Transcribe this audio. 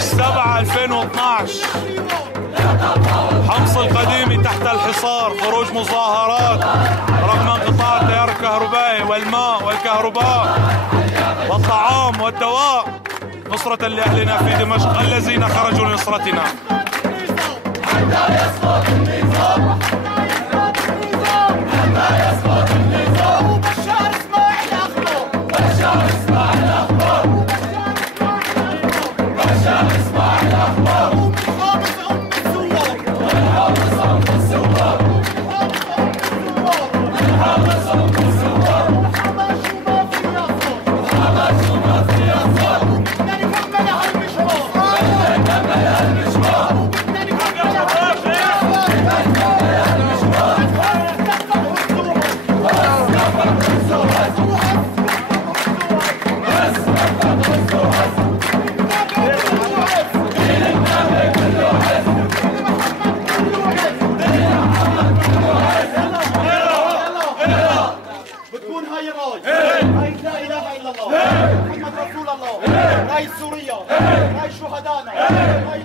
15/7/2012 حمص القديم تحت الحصار، خروج مظاهرات رغم انقطاع التيار الكهربائي والماء والكهرباء والطعام والدواء، نصرة لأهلنا في دمشق الذين خرجوا لنصرتنا. حتى يسقط النظام، حتى يسقط النظام. وبشار اسماعيل أخضر، بشار اسماعيل أخضر، بشار اسماعيل أخضر. ومحافظ أم الثوار، محافظ أم الثوار، محافظ أم الثوار. حماش وما فيها صوت، حماش وما فيها صوت. بدنا نكمل هالمشوار، بدنا نكمل هالمشوار، بدنا نكمل بتكون هاي الراية، هاي لا اله الا الله محمد رسول الله، هاي سوريا، هاي شهدانا، هاي